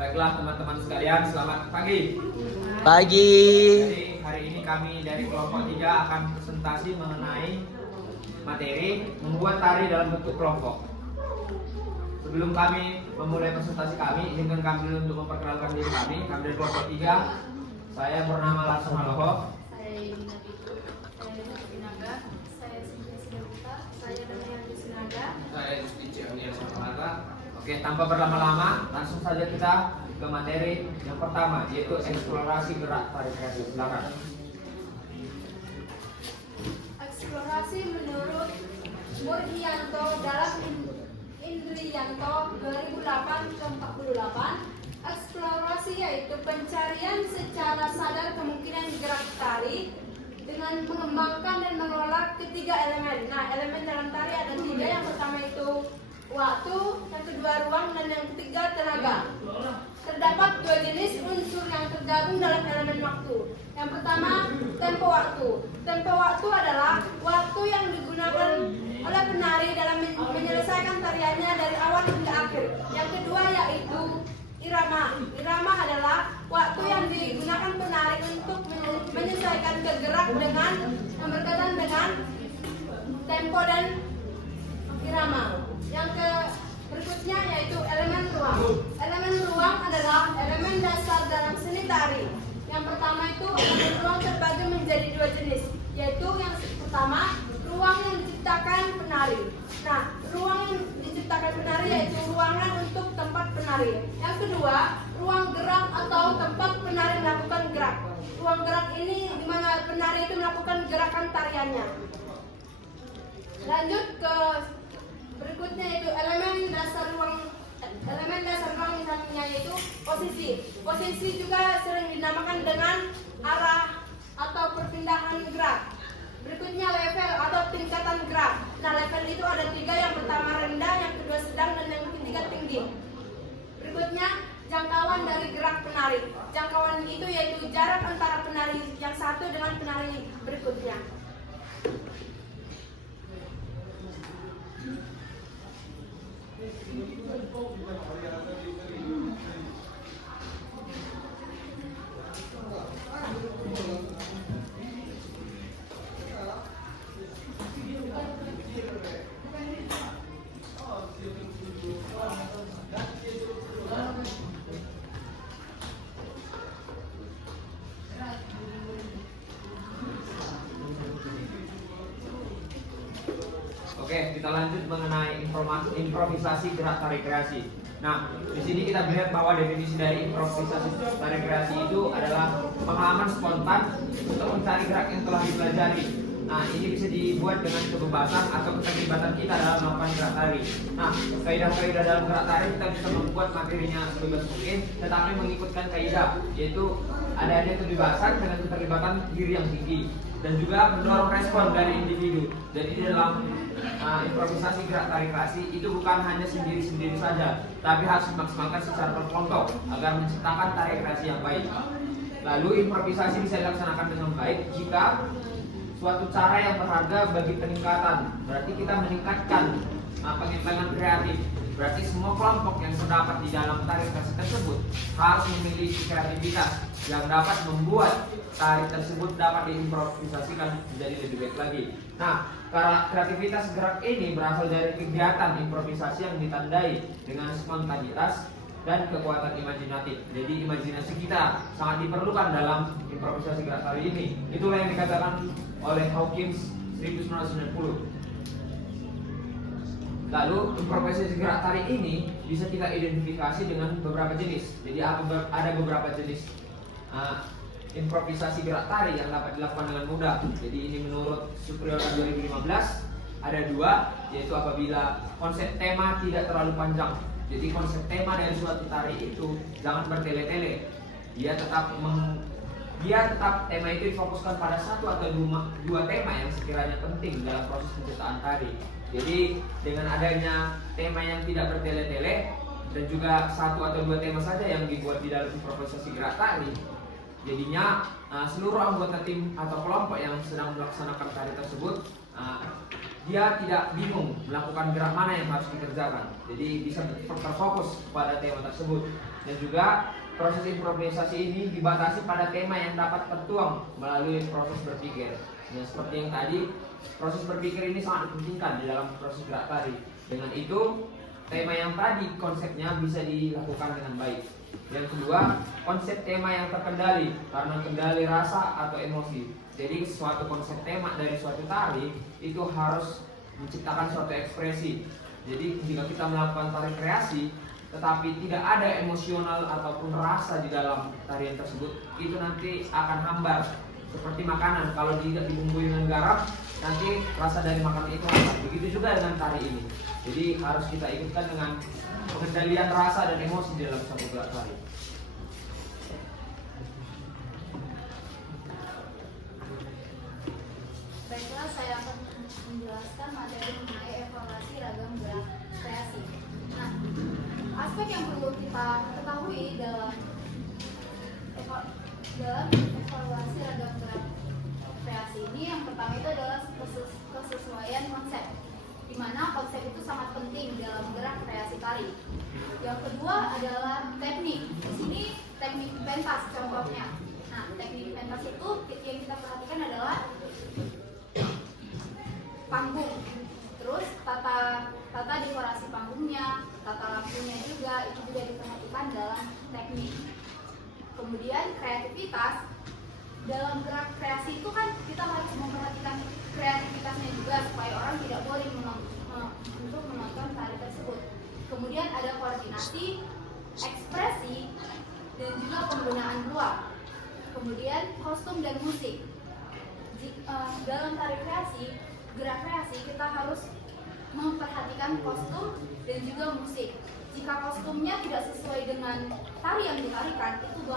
Baiklah teman-teman sekalian, selamat pagi. Pagi. Jadi hari ini kami dari kelompok 3 akan presentasi mengenai materi membuat tari dalam bentuk kelompok. Sebelum kami memulai presentasi kami, izinkan kami dulu untuk memperkenalkan diri kami. Kami dari kelompok 3. Saya bernama Larsung Haloho. Saya Yuna Pitu, saya Yuna Pinaga, saya Sintia Sidabuta, saya Damiani Sinaga. Saya Justici Amian Sakamata. Oke, tanpa berlama-lama, langsung saja kita ke materi yang pertama, yaitu eksplorasi gerak tari kreasi. Silakan. Eksplorasi menurut Murhianto dalam Indrianto 2008-48. Eksplorasi yaitu pencarian secara sadar kemungkinan gerak tari dengan mengembangkan dan mengelola ketiga elemen. Nah, elemen dalam tari ada 3. Yang pertama itu waktu, yang kedua ruang, dan yang ketiga tenaga. Terdapat 2 jenis unsur yang tergabung dalam elemen waktu. Yang pertama, tempo waktu. Tempo waktu adalah waktu yang digunakan oleh penari dalam menyelesaikan tariannya dari awal hingga akhir. Yang kedua yaitu irama. Irama adalah waktu yang digunakan penari untuk menyesuaikan gerak dengan yang berkaitan dengan tempo dan irama. Yang berikutnya yaitu elemen ruang. Elemen ruang adalah elemen dasar dalam seni tari. Yang pertama itu elemen ruang terbagi menjadi 2 jenis, yaitu yang pertama ruang yang diciptakan penari. Nah, ruang yang diciptakan penari yaitu ruangan untuk tempat penari. Yang kedua, ruang gerak atau tempat penari melakukan gerak. Ruang gerak ini di mana penari itu melakukan gerakan tariannya. Lanjut ke berikutnya yaitu elemen dasar ruang misalnya yaitu posisi. Posisi juga sering dinamakan dengan arah atau perpindahan gerak. Berikutnya level atau tingkatan gerak. Nah, level itu ada 3, yang pertama rendah, yang kedua sedang, dan yang ketiga tinggi. Berikutnya jangkauan dari gerak penari. Jangkauan itu yaitu jarak antara penari yang satu dengan penari berikutnya. Oke, kita lanjut mengenai improvisasi gerak tari kreasi. Nah, di sini kita melihat bahwa definisi dari improvisasi tari kreasi itu adalah pengalaman spontan untuk mencari gerak yang telah dipelajari. Nah, ini bisa dibuat dengan kebebasan atau keterlibatan kita dalam melakukan gerak tari. Nah, kaidah-kaidah dalam gerak tari kita bisa membuat materinya sebebas mungkin, tetapi mengikutkan kaidah, yaitu adanya kebebasan dengan keterlibatan diri yang tinggi dan juga mendorong respon dari individu. Jadi dalam improvisasi gerak tari kreasi itu bukan hanya sendiri-sendiri saja, tapi harus dimaksimalkan secara berkelompok agar menciptakan tari kreasi yang baik. Lalu improvisasi bisa dilaksanakan dengan baik jika suatu cara yang berharga bagi peningkatan. Berarti kita meningkatkan pengembangan kreatif. Berarti semua kelompok yang terdapat di dalam tari kreasi tersebut harus memiliki kreativitas yang dapat membuat tari tersebut dapat diimprovisasikan menjadi lebih baik lagi. Nah, kreativitas gerak ini berasal dari kegiatan improvisasi yang ditandai dengan spontanitas dan kekuatan imajinatif. Jadi imajinasi kita sangat diperlukan dalam improvisasi gerak tari ini. Itulah yang dikatakan oleh Hawkins 1990. Lalu improvisasi gerak tari ini bisa kita identifikasi dengan beberapa jenis. Jadi ada beberapa jenis improvisasi gerak tari yang dapat dilakukan dengan mudah. Jadi ini menurut Supriyono 2015 ada 2, yaitu apabila konsep tema tidak terlalu panjang. Jadi konsep tema dari suatu tari itu jangan bertele-tele. Dia tetap tema itu difokuskan pada 1 atau 2 tema yang sekiranya penting dalam proses penciptaan tari. Jadi dengan adanya tema yang tidak bertele-tele dan juga 1 atau 2 tema saja yang dibuat di dalam improvisasi gerak tari, jadinya seluruh anggota tim atau kelompok yang sedang melaksanakan tari tersebut dia tidak bingung melakukan gerak mana yang harus dikerjakan. Jadi bisa terfokus pada tema tersebut. Dan juga proses improvisasi ini dibatasi pada tema yang dapat tertuang melalui proses berpikir. Nah, seperti yang tadi, proses berpikir ini sangat dipentingkan di dalam proses gerak tari. Dengan itu, tema yang tadi konsepnya bisa dilakukan dengan baik. Yang kedua, konsep tema yang terkendali karena kendali rasa atau emosi. Jadi suatu konsep tema dari suatu tari itu harus menciptakan suatu ekspresi. Jadi jika kita melakukan tari kreasi tetapi tidak ada emosional ataupun rasa di dalam tarian tersebut, itu nanti akan hambar. Seperti makanan, kalau tidak dibumbui dengan garam, nanti rasa dari makanan itu hambar. Begitu juga dengan tari ini. Jadi harus kita ikutkan dengan pengendalian rasa dan emosi di dalam satu gerak tari. Baiklah, saya akan menjelaskan materi mengenai evaluasi ragam gerak kreasi. Nah, aspek yang perlu kita ketahui dalam evaluasi ragam gerak kreasi ini, yang pertama itu adalah kesesuaian konsep, di mana konsep itu sangat penting dalam gerak kreasi tari. Yang kedua adalah teknik. Di sini teknik pentas contohnya. Nah, teknik pentas itu yang kita perhatikan adalah panggung, terus tata dekorasi panggungnya, tata lampunya juga itu juga diperhatikan dalam teknik. Kemudian kreativitas dalam gerak kreasi itu kan kita harus memperhatikan kreativitasnya juga supaya orang tidak boring untuk menonton tari tersebut. Kemudian ada koordinasi, ekspresi, dan juga penggunaan ruang. Kemudian kostum dan musik. Dalam tari kreasi, gerak kreasi, kita harus memperhatikan kostum dan juga musik. Jika kostumnya tidak sesuai dengan tari yang ditarikan, itu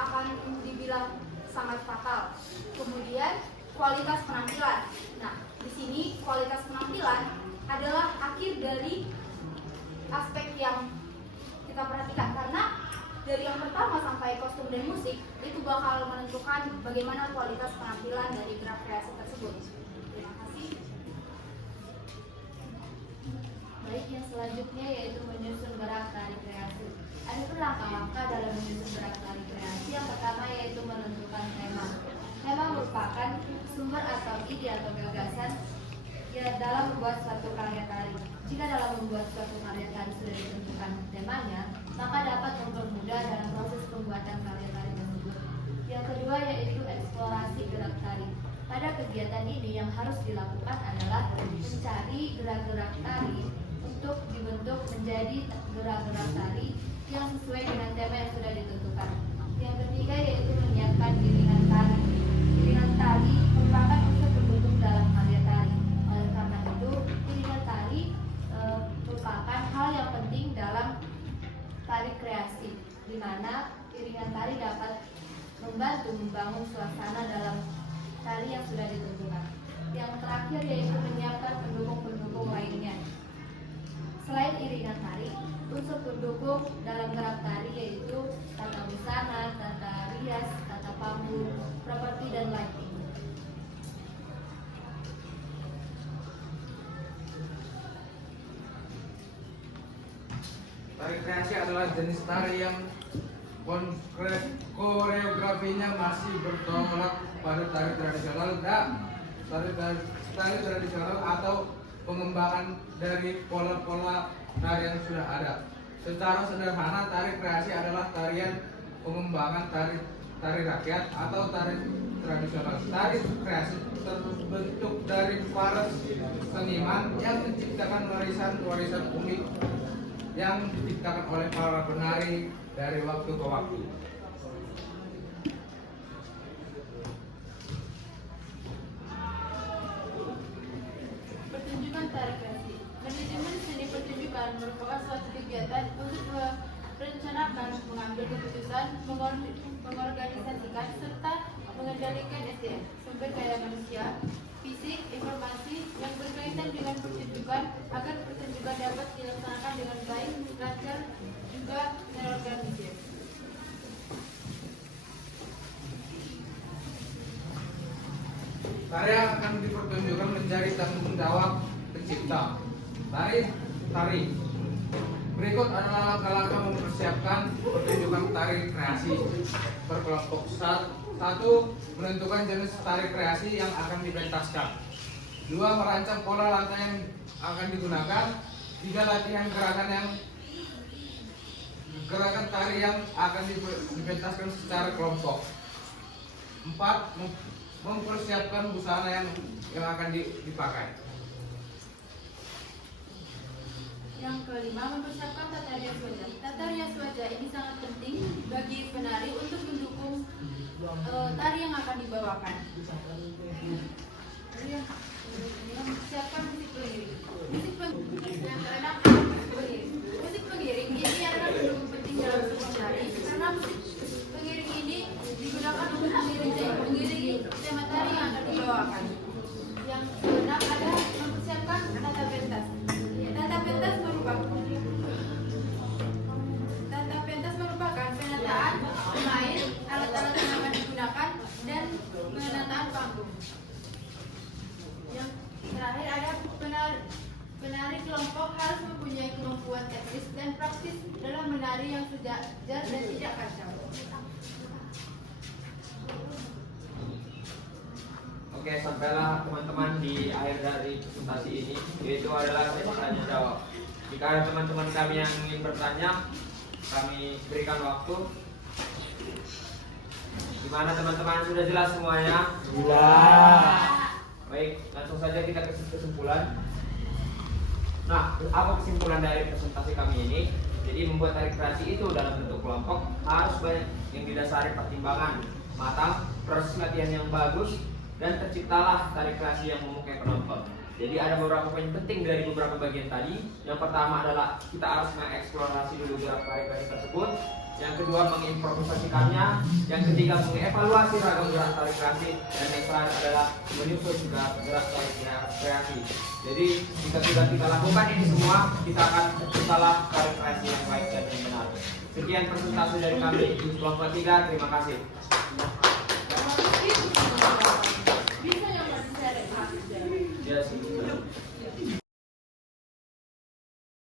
akan dibilang sangat fatal. Kemudian kualitas penampilan. Nah, di sini kualitas penampilan adalah akhir dari aspek yang kita perhatikan, karena dari yang pertama sampai kostum dan musik itu bakal menentukan bagaimana kualitas penampilan dari gerak kreasi tersebut. Terima kasih. Baik, yang selanjutnya yaitu menyusun gerak tari kreasi. Ada pun langkah-langkah dalam menyusun gerak tari kreasi. Yang pertama yaitu menentukan tema. Tema merupakan sumber atau ide atau gagasan dalam membuat suatu karya tari. Jika dalam membuat suatu karya tari sudah ditentukan temanya, maka dapat mempermudah dalam proses pembuatan karya tari tersebut. Yang kedua yaitu eksplorasi gerak tari. Pada kegiatan ini yang harus dilakukan adalah mencari gerak-gerak tari untuk dibentuk menjadi gerak-gerak tari yang sesuai dengan tema yang sudah ditentukan. Yang ketiga yaitu menyiapkan iringan tari. Iringan tari merupakan unsur pendukung dalam karya tari. Oleh karena itu, iringan tari merupakan hal yang penting dalam tari kreasi, di mana iringan tari dapat membantu membangun suasana dalam tari yang sudah ditentukan. Yang terakhir yaitu menyiapkan pendukung-pendukung lainnya. Selain iringan tari, unsur pendukung dalam gerak tari yaitu tata busana, tata rias, tata panggung, properti, dan lighting. Tari kreasi adalah jenis tari yang koreografinya masih bertolak pada tari tradisional dan tari tradisional atau pengembangan dari pola-pola tari yang sudah ada. Secara sederhana, tari kreasi adalah tarian pengembangan tari rakyat atau tari tradisional. Tari kreasi terbentuk dari para seniman yang menciptakan warisan unik yang diciptakan oleh para penari dari waktu ke waktu. Pertunjukan tari kreasi. Manajemen seni pertunjukan merupakan suatu kegiatan untuk merencanakan, mengambil keputusan, mengorganisasikan, serta mengendalikan SDM, sumber daya manusia, fisik, informasi yang berkaitan dengan pertunjukan agar pertunjukan dapat dilaksanakan dengan baik, lancar, juga terorganisir. Tari yang akan pertunjukan menjadi tanggung jawab pencipta. Tari. Berikut adalah langkah-langkah mempersiapkan pertunjukan tari kreasi berkelompok. Satu, menentukan jenis tari kreasi yang akan dipentaskan. Dua, merancang pola langkah yang akan digunakan. Tiga, latihan gerakan tari yang akan dipentaskan secara kelompok. Empat, mempersiapkan busana yang akan dipakai. Yang kelima, mempersiapkan tata rias wajah. Tata rias wajah ini sangat penting bagi penari untuk mendukung tari yang akan dibawakan. Mempersiapkan musik pengiring. Yang keenam, musik pengiring ini adalah pendukung penting dalam sebuah tari karena musik pengiring ini digunakan untuk mengiringi tema tari yang akan dibawakan. Yang keenam ada mempersiapkan tata pentas. Tata pentas merupakan penataan pemain, alat-alat yang akan digunakan, dan penataan panggung. Yang terakhir ada penari kelompok harus mempunyai kemampuan teknis dan praktis dalam menari yang sejajar dan tidak kacau. Oke, sampailah teman-teman di akhir dari presentasi ini, yaitu adalah sesi tanya jawab. Jika ada teman-teman kami yang ingin bertanya, kami berikan waktu. Gimana teman-teman, sudah jelas semuanya? Jelas. Baik, langsung saja kita ke kesimpulan. Nah, apa kesimpulan dari presentasi kami ini? Jadi membuat tari kreasi itu dalam bentuk kelompok harus banyak yang didasari pertimbangan matang, proses latihan yang bagus, dan terciptalah tari kreasi yang memukai penonton. Jadi ada beberapa poin penting dari beberapa bagian tadi. Yang pertama adalah kita harus mengeksplorasi dulu gerak tari kreasi tersebut. Yang kedua, mengimprovisasikannya. Yang ketiga, mengevaluasi ragam gerak tari kreasi. Dan yang terakhir adalah menyusun gerak tari kreasi. Jadi jika sudah kita lakukan ini semua, kita akan terciptalah tari kreasi yang baik dan yang benar. Sekian presentasi dari kami di kelompok 3. Terima kasih.